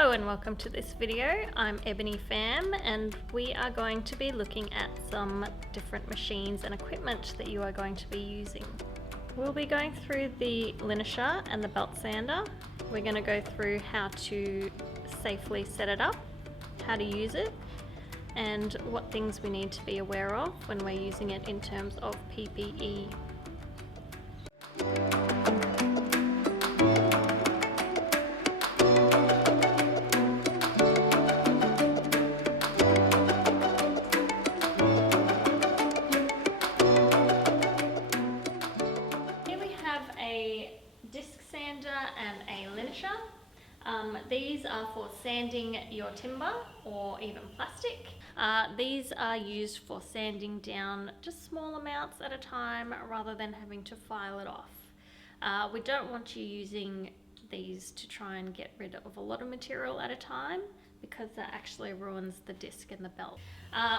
Hello and welcome to this video. I'm Ebony Pham and we are going to be looking at some different machines and equipment that you are going to be using. We'll be going through the Linisher and the belt sander. We're going to go through how to safely set it up, how to use it, and what things we need to be aware of when we're using it in terms of PPE. Disc sander and a Linisher. These are for sanding your timber or even plastic. These are used for sanding down just small amounts at a time rather than having to file it off. We don't want you using these to try and get rid of a lot of material at a time because that actually ruins the disc and the belt.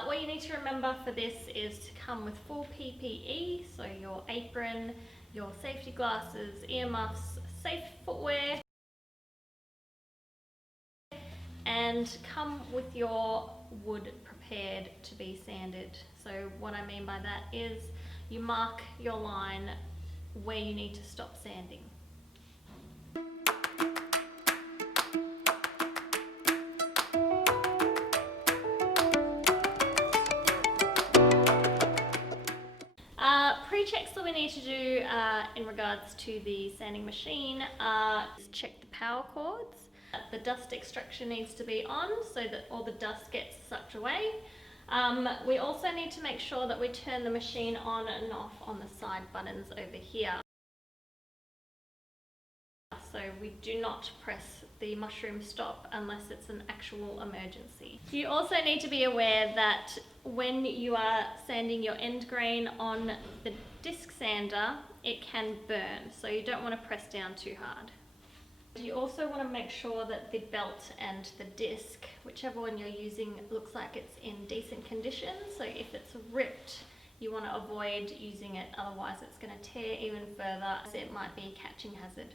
What you need to remember for this is to come with full PPE, so your apron, your safety glasses, earmuffs, safe footwear, and come with your wood prepared to be sanded. So what I mean by that is you mark your line where you need to stop sanding. Pre-checks that we need to do in regards to the sanding machine are check the power cords. The dust extraction needs to be on so that all the dust gets sucked away. We also need to make sure that we turn the machine on and off on the side buttons over here. So we do not press the mushroom stop unless it's an actual emergency. You also need to be aware that when you are sanding your end grain on the disc sander, it can burn, so you don't want to press down too hard. You also want to make sure that the belt and the disc, whichever one you're using, looks like it's in decent condition. So if it's ripped, you want to avoid using it, otherwise it's going to tear even further, so it might be a catching hazard.